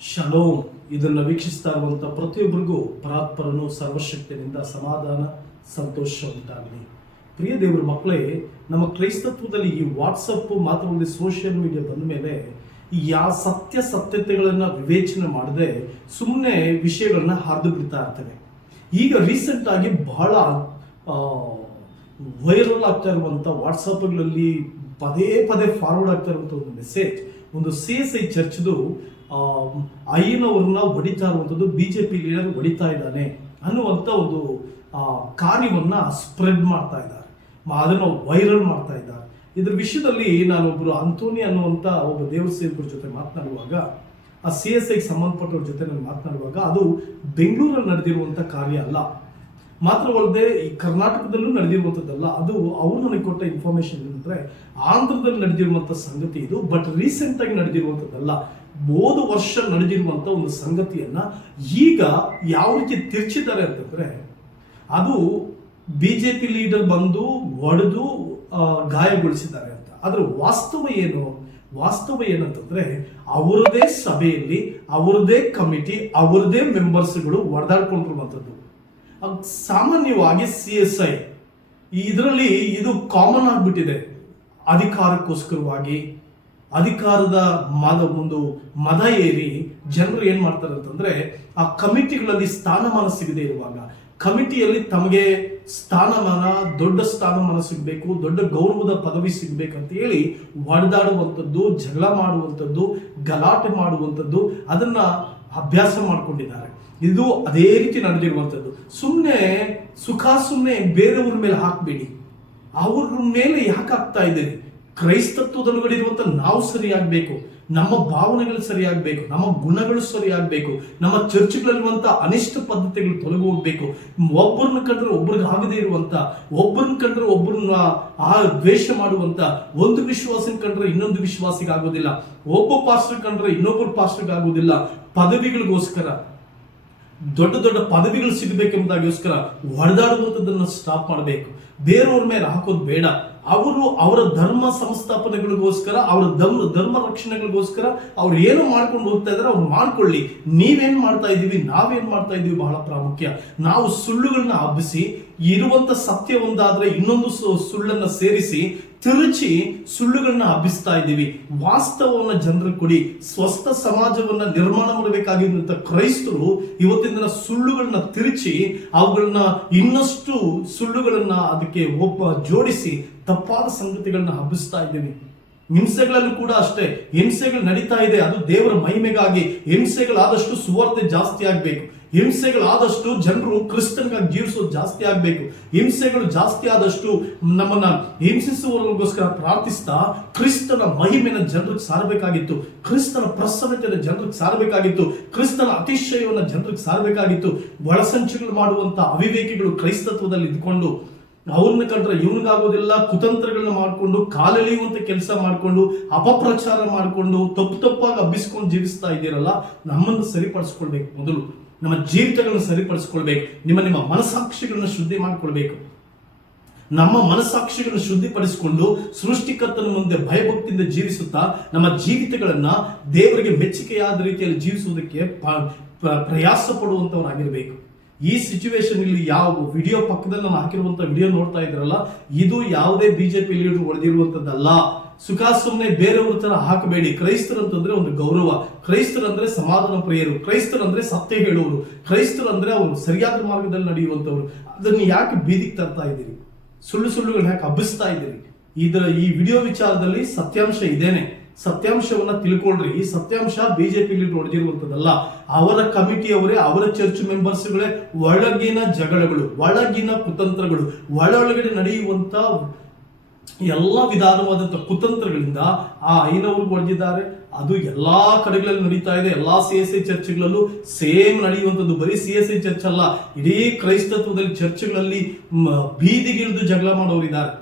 Shalom ಇದನ್ನು ವೀಕ್ಷಿಸ್ತಾ ಇರುವಂಥ ಪ್ರತಿಯೊಬ್ಬರಿಗೂ ಪರಾತ್ಪರನು ಸರ್ವಶಕ್ತಿಯಿಂದ ಸಮಾಧಾನ, ಸಂತೋಷ ಉಂಟಾಗಲಿ. ಪ್ರಿಯ ದೇವರ ಮಕ್ಕಳೇ, ನಮ್ಮ ಕ್ರೈಸ್ತತ್ವದಲ್ಲಿ ಈ ವಾಟ್ಸಪ್ ಮಾತ್ರವಲ್ಲದೆ ಸೋಷಿಯಲ್ ಮೀಡಿಯಾ ಬಂದ ಮೇಲೆ ಯಾವ ಸತ್ಯ ಸತ್ಯತೆಗಳನ್ನು ವಿವೇಚನೆ ಮಾಡದೆ ಸುಮ್ಮನೆ ವಿಷಯಗಳನ್ನ ಹರಿದು ಬಿಡ್ತಾ ಇರ್ತವೆ. ಈಗ ರೀಸೆಂಟ್ ಆಗಿ ಬಹಳ ವೈರಲ್ ಆಗ್ತಾ ಇರುವಂಥ ವಾಟ್ಸಪ್ಗಳಲ್ಲಿ ಪದೇ ಪದೇ ಫಾರ್ವರ್ಡ್ ಆಗ್ತಾ ಇರುವಂಥ ಒಂದು ಮೆಸೇಜ್ ಒಂದು ಸಿ ಎಸ್ ಐ ಚರ್ಚ್ದು ಅಯ್ಯನವ್ರನ್ನ ಹೊಡಿತಾ ಇರುವಂಥದ್ದು ಬಿ ಜೆ ಪಿ ಲೀಡರ್ ಹೊಡಿತಾ ಇದ್ದಾನೆ ಅನ್ನುವಂಥ ಒಂದು ಕಾರ್ಯವನ್ನು ಸ್ಪ್ರೆಡ್ ಮಾಡ್ತಾ ಇದ್ದಾರೆ. ಅದನ್ನು ವೈರಲ್ ಮಾಡ್ತಾ ಇದ್ದಾರೆ. ಇದ್ರ ವಿಷಯದಲ್ಲಿ ನಾನೊಬ್ಬರು ಅಂತೋನಿ ಅನ್ನುವಂಥ ಒಬ್ಬ ದೇವ್ರ ಸೇವಕರ ಜೊತೆ ಮಾತನಾಡುವಾಗ, ಆ ಸಿ ಎಸ್ ಐಗೆ ಸಂಬಂಧಪಟ್ಟವ್ರ ಜೊತೆ ನಾನು ಮಾತನಾಡುವಾಗ, ಅದು ಬೆಂಗಳೂರಲ್ಲಿ ನಡೆದಿರುವಂಥ ಕಾರ್ಯ ಅಲ್ಲ. ಮಾತ್ರವಲ್ಲದೆ ಈ ಕರ್ನಾಟಕದಲ್ಲೂ ನಡೆದಿರುವಂಥದ್ದಲ್ಲ, ಅದು ಅವ್ರು ನನಗೆ ಕೊಟ್ಟ ಇನ್ಫಾರ್ಮೇಶನ್ ಏನಂದ್ರೆ, ಆಂಧ್ರದಲ್ಲಿ ನಡೆದಿರುವಂಥ ಸಂಗತಿ ಇದು ಬಟ್ ರೀಸೆಂಟ್ ಆಗಿ ನಡೆದಿರುವಂಥದ್ದಲ್ಲ. ಹೋದ ವರ್ಷ ನಡೆದಿರುವಂಥ ಒಂದು ಸಂಗತಿಯನ್ನ ಈಗ ಯಾವ ರೀತಿ ತಿರ್ಚಿದ್ದಾರೆ ಅಂತಂದ್ರೆ, ಅದು ಬಿ ಜೆ ಪಿ ಲೀಡರ್ ಬಂದು ಒಡೆದು ಗಾಯಗೊಳಿಸಿದ್ದಾರೆ ಅಂತ. ಆದ್ರೆ ವಾಸ್ತವ ಏನು? ವಾಸ್ತವ ಏನಂತಂದ್ರೆ, ಅವರದೇ ಸಭೆಯಲ್ಲಿ, ಅವರದೇ ಕಮಿಟಿ ಅವರದೇ ಮೆಂಬರ್ಸ್ಗಳು ಹೊಡೆದಾಡ್ಕೊಂಡಿರುವಂಥದ್ದು ಅದ್ ಸಾಮಾನ್ಯವಾಗಿ ಸಿ ಎಸ್ ಐ ಇದರಲ್ಲಿ ಇದು ಕಾಮನ್ ಆಗಿಬಿಟ್ಟಿದೆ. ಅಧಿಕಾರಕ್ಕೋಸ್ಕರವಾಗಿ ಅಧಿಕಾರದ ಮದ ಒಂದು ಮದ ಏರಿ ಜನರು ಏನು ಮಾಡ್ತಾರೆ ಅಂತಂದರೆ ಆ ಕಮಿಟಿಗಳಲ್ಲಿ ಸ್ಥಾನಮಾನ ಸಿಗದೆ ಇರುವಾಗ ಕಮಿಟಿಯಲ್ಲಿ ತಮಗೆ ಸ್ಥಾನಮಾನ, ದೊಡ್ಡ ಸ್ಥಾನಮಾನ ಸಿಗಬೇಕು, ದೊಡ್ಡ ಗೌರವದ ಪದವಿ ಸಿಗಬೇಕಂತ ಹೇಳಿ ಒಡೆದಾಡುವಂಥದ್ದು ಜಗಳ ಮಾಡುವಂಥದ್ದು, ಗಲಾಟೆ ಮಾಡುವಂಥದ್ದು, ಅದನ್ನ ಅಭ್ಯಾಸ ಮಾಡ್ಕೊಂಡಿದ್ದಾರೆ. ಇದು ಅದೇ ರೀತಿ ನಡೆದಿರುವಂಥದ್ದು. ಸುಮ್ಮನೆ ಸುಖ ಸುಮ್ಮನೆ ಬೇರೆಯವ್ರ ಮೇಲೆ ಹಾಕಬೇಡಿ. ಅವ್ರ ಮೇಲೆ ಯಾಕೆ ಆಗ್ತಾ ಇದ್ದೀರಿ? ಕ್ರೈಸ್ತತ್ವದೊಳಗಡೆ ಇರುವಂತ ನಾವು ಸರಿಯಾಗಬೇಕು. ನಮ್ಮ ಭಾವನೆಗಳು ಸರಿಯಾಗಬೇಕು, ನಮ್ಮ ಗುಣಗಳು ಸರಿಯಾಗಬೇಕು, ನಮ್ಮ ಚರ್ಚ್ಗಳಲ್ಲಿರುವಂಥ ಅನಿಷ್ಟ ಪದ್ಧತಿಗಳು ತೊಲಗಿ ಹೋಗ್ಬೇಕು. ಒಬ್ಬರನ್ನ ಕಂಡ್ರೆ ಒಬ್ರಿಗೆ ಆಗದೆ ಇರುವಂತ, ಒಬ್ಬರನ್ನ ಕಂಡ್ರೆ ಒಬ್ಬರನ್ನ ಆ ದ್ವೇಷ ಮಾಡುವಂತ, ಒಂದು ವಿಶ್ವಾಸನ ಕಂಡ್ರೆ ಇನ್ನೊಂದು ವಿಶ್ವಾಸಿಗೆ ಆಗೋದಿಲ್ಲ. ಒಬ್ಬ ಪಾಸ್ಟರ್ ಕಂಡ್ರೆ ಇನ್ನೊಬ್ಬರು ಪಾಸ್ಟರ್ಗೆ ಆಗೋದಿಲ್ಲ. ಪದವಿಗಳಿಗೋಸ್ಕರ ದೊಡ್ಡ ದೊಡ್ಡ ಪದವಿಗಳು ಸಿಗಬೇಕೆಂಬುದಾಗೋಸ್ಕರ ಹೊಡೆದಾಡುವಂಥದ್ದನ್ನು ಸ್ಟಾಪ್ ಮಾಡಬೇಕು. ಬೇರೆಯವ್ರ ಮೇಲೆ ಹಾಕೋದು ಬೇಡ. ಅವರು ಅವರ ಧರ್ಮ ಸಂಸ್ಥಾಪನೆಗಳಿಗೋಸ್ಕರ, ಅವರ ಧರ್ಮ ಧರ್ಮ ರಕ್ಷಣೆಗಳಿಗೋಸ್ಕರ ಅವ್ರು ಏನು ಮಾಡ್ಕೊಂಡು ಹೋಗ್ತಾ ಇದಾರೆ ಅವ್ರು ಮಾಡ್ಕೊಳ್ಳಿ. ನೀವೇನ್ ಮಾಡ್ತಾ ಇದೀವಿ, ನಾವೇನ್ ಮಾಡ್ತಾ ಇದೀವಿ ಬಹಳ ಪ್ರಾಮುಖ್ಯ. ನಾವು ಸುಳ್ಳುಗಳನ್ನ ಹಬ್ಬಿಸಿ ಇರುವಂತ ಸತ್ಯ ಒಂದಾದ್ರೆ ಇನ್ನೊಂದು ಸುಳ್ಳನ್ನ ಸೇರಿಸಿ ತಿರುಚಿ ಸುಳ್ಳುಗಳನ್ನ ಹಬ್ಬಿಸ್ತಾ ಇದ್ದೀವಿ. ವಾಸ್ತವವನ್ನ ಜನರು ಕೊಡಿ. ಸ್ವಸ್ಥ ಸಮಾಜವನ್ನ ನಿರ್ಮಾಣ ಮಾಡಬೇಕಾಗಿರುವಂತ ಕ್ರೈಸ್ತರು ಇವತ್ತಿನ ದಿನ ಸುಳ್ಳುಗಳನ್ನ ತಿರುಚಿ ಅವುಗಳನ್ನ ಇನ್ನಷ್ಟು ಸುಳ್ಳುಗಳನ್ನ ಅದಕ್ಕೆ ಒಬ್ಬ ಜೋಡಿಸಿ ತಪ್ಪಾದ ಸಂಗತಿಗಳನ್ನ ಹಬ್ಬಿಸ್ತಾ ಇದ್ದೀವಿ. ಹಿಂಸೆಗಳಲ್ಲೂ ಕೂಡ ಅಷ್ಟೇ. ಹಿಂಸೆಗಳು ನಡೀತಾ ಇದೆ. ಅದು ದೇವರ ಮಹಿಮೆಗಾಗಿ ಹಿಂಸೆಗಳಾದಷ್ಟು ಸುವಾರ್ತೆ ಜಾಸ್ತಿ ಆಗ್ಬೇಕು. ಹಿಂಸೆಗಳಾದಷ್ಟು ಜನರು ಕ್ರಿಸ್ತನಿಗಾಗಿ ಜೀವಿಸೋದು ಜಾಸ್ತಿ ಆಗ್ಬೇಕು. ಹಿಂಸೆಗಳು ಜಾಸ್ತಿ ಆದಷ್ಟು ನಮ್ಮನ್ನ ಹಿಂಸಿಸುವವರಿಗೋಸ್ಕರ ಪ್ರಾರ್ಥಿಸ್ತಾ ಕ್ರಿಸ್ತನ ಮಹಿಮೆನ ಜನರಿಗೆ ಸಾರಬೇಕಾಗಿತ್ತು. ಕ್ರಿಸ್ತನ ಪ್ರಸನ್ನತೆಯನ್ನು ಜನರಿಗೆ ಸಾರಬೇಕಾಗಿತ್ತು. ಕ್ರಿಸ್ತನ ಅತಿಶಯವನ್ನು ಜನರಿಗೆ ಸಾರಬೇಕಾಗಿತ್ತು. ಒಳಸಂಚುಗಳು ಮಾಡುವಂತ ಅವಿವೇಕಿಗಳು ಕ್ರೈಸ್ತತ್ವದಲ್ಲಿ ಇದ್ಕೊಂಡು ಅವ್ರನ್ನ ಕಂಡ್ರೆ ಇವನಿಗಾಗೋದಿಲ್ಲ, ಕುತಂತ್ರಗಳನ್ನ ಮಾಡ್ಕೊಂಡು ಕಾಲೆಳೆಯುವಂತ ಕೆಲಸ ಮಾಡ್ಕೊಂಡು, ಅಪಪ್ರಚಾರ ಮಾಡಿಕೊಂಡು, ತಪ್ಪು ತಪ್ಪಾಗಿ ಹಬ್ಬಿಸ್ಕೊಂಡು ಜೀವಿಸ್ತಾ ಇದ್ದೀರಲ್ಲ, ನಮ್ಮನ್ನು ಸರಿಪಡಿಸ್ಕೊಳ್ಬೇಕು ಮೊದಲು. ನಮ್ಮ ಜೀವಿತಗಳನ್ನು ಸರಿಪಡಿಸ್ಕೊಳ್ಬೇಕು, ನಿಮ್ಮ ನಿಮ್ಮ ಮನಸ್ಸಾಕ್ಷಿಗಳನ್ನು ಶುದ್ಧಿ ಮಾಡಿಕೊಳ್ಬೇಕು. ನಮ್ಮ ಮನಸ್ಸಾಕ್ಷಿಗಳನ್ನು ಶುದ್ಧಿಪಡಿಸಿಕೊಂಡು ಸೃಷ್ಟಿಕರ್ತನ ಮುಂದೆ ಭಯಭಕ್ತಿಯಿಂದ ಜೀವಿಸುತ್ತಾ, ನಮ್ಮ ಜೀವಿತಗಳನ್ನ ದೇವರಿಗೆ ಮೆಚ್ಚುಗೆಯಾದ ರೀತಿಯಲ್ಲಿ ಜೀವಿಸುವುದಕ್ಕೆ ಪ್ರಯಾಸ ಪಡುವಂತವರಾಗಿರ್ಬೇಕು ಈ ಸಿಚುವೇಶನ್ ಇಲ್ಲಿ ಯಾವ ವಿಡಿಯೋ ಪಕ್ಕದಲ್ಲಿ ನಾನು ಹಾಕಿರುವಂತ ವಿಡಿಯೋ ನೋಡ್ತಾ ಇದ್ರಲ್ಲ ಇದು ಯಾವುದೇ ಬಿಜೆಪಿ ಲೀಡರ್ ಹೊಡೆದಿರುವಂತದ್ದಲ್ಲ ಸುಖ ಸುಮ್ಮನೆ ಬೇರೆಯವ್ರ ತರ ಹಾಕಬೇಡಿ. ಅಂತಂದ್ರೆ ಒಂದು ಗೌರವ. ಕ್ರೈಸ್ತರು ಅಂದ್ರೆ ಸಮಾಧಾನ ಪ್ರಿಯರು. ಕ್ರೈಸ್ತರು ಅಂದ್ರೆ ಸತ್ಯ ಹೇಳುವರು. ಕ್ರೈಸ್ತರು ಅಂದ್ರೆ ಅವರು ಸರಿಯಾದ ಮಾರ್ಗದಲ್ಲಿ ನಡೆಯುವಂಥವ್ರು ಅದನ್ನ ಯಾಕೆ ಬೀದಿಗೆ ತರ್ತಾ ಇದ್ದೀರಿ? ಸುಳ್ಳು ಸುಳ್ಳುಗಳನ್ನ ಯಾಕೆ ಹಬ್ಬಿಸ್ತಾ ಇದ್ದೀರಿ? ಇದರ ಈ ವಿಡಿಯೋ ವಿಚಾರದಲ್ಲಿ ಸತ್ಯಾಂಶ ಇದೇನೆ. ಸತ್ಯಾಂಶವನ್ನ ತಿಳ್ಕೊಳ್ರಿ. ಈ ಸತ್ಯಾಂಶ ಬಿಜೆಪಿ ಹೊಡೆದಿರುವಂತದ್ದಲ್ಲ ಅವರ ಕಮಿಟಿಯವರೇ, ಅವರ ಚರ್ಚ್ ಮೆಂಬರ್ಸ್ಗಳೇ ಒಳಗಿನ ಜಗಳಗಳು, ಒಳಗಿನ ಕುತಂತ್ರಗಳು, ಒಳೊಳಗಡೆ ನಡೆಯುವಂತ ಎಲ್ಲ ವಿಧಾನವಾದಂಥ ಕುತಂತ್ರಗಳಿಂದ ಆ ಐನವರು ಹೊಡೆದಿದ್ದಾರೆ ಅದು ಎಲ್ಲಾ ಕಡೆಗಳಲ್ಲಿ ನಡೀತಾ ಇದೆ. ಎಲ್ಲಾ ಸಿ ಎಸ್ ಐ ಚರ್ಚ್ಗಳಲ್ಲೂ ಸೇಮ್ ನಡೆಯುವಂಥದ್ದು. ಬರೀ ಸಿ ಎಸ್ ಐ ಚರ್ಚ್ ಅಲ್ಲ, ಇಡೀ ಕ್ರೈಸ್ತತ್ವದಲ್ಲಿ ಚರ್ಚ್ಗಳಲ್ಲಿ ಬೀದಿಗಿಳಿದು ಜಗಳ ಮಾಡೋರಿದ್ದಾರೆ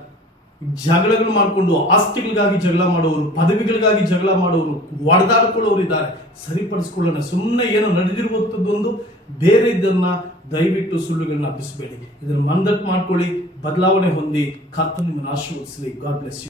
ಜಗಳಗಳು ಮಾಡಿಕೊಂಡು ಆಸ್ತಿಗಳಿಗಾಗಿ ಜಗಳ ಮಾಡೋರು, ಪದವಿಗಳಿಗಾಗಿ ಜಗಳ ಮಾಡೋರು, ಒಡೆದಾಡ್ಕೊಳ್ಳೋರು ಇದ್ದಾರೆ. ಸರಿಪಡಿಸ್ಕೊಳ್ಳೋಣ. ಸುಮ್ಮನೆ ಏನೋ ನಡೆದಿರುವಂಥದ್ದೊಂದು ಬೇರೆ ಇದನ್ನ ದಯವಿಟ್ಟು ಸುಳ್ಳುಗಳನ್ನ ಹಬ್ಬಿಸಬೇಡಿ. ಇದನ್ನು ಮಂದಕ್ಕೆ ಮಾಡ್ಕೊಳ್ಳಿ ಬದಲಾವಣೆ ಹೊಂದಿ ಕರ್ತನ ನಿಮ್ಮನ್ನು ಆಶೀರ್ವದಿಸಲಿ. God bless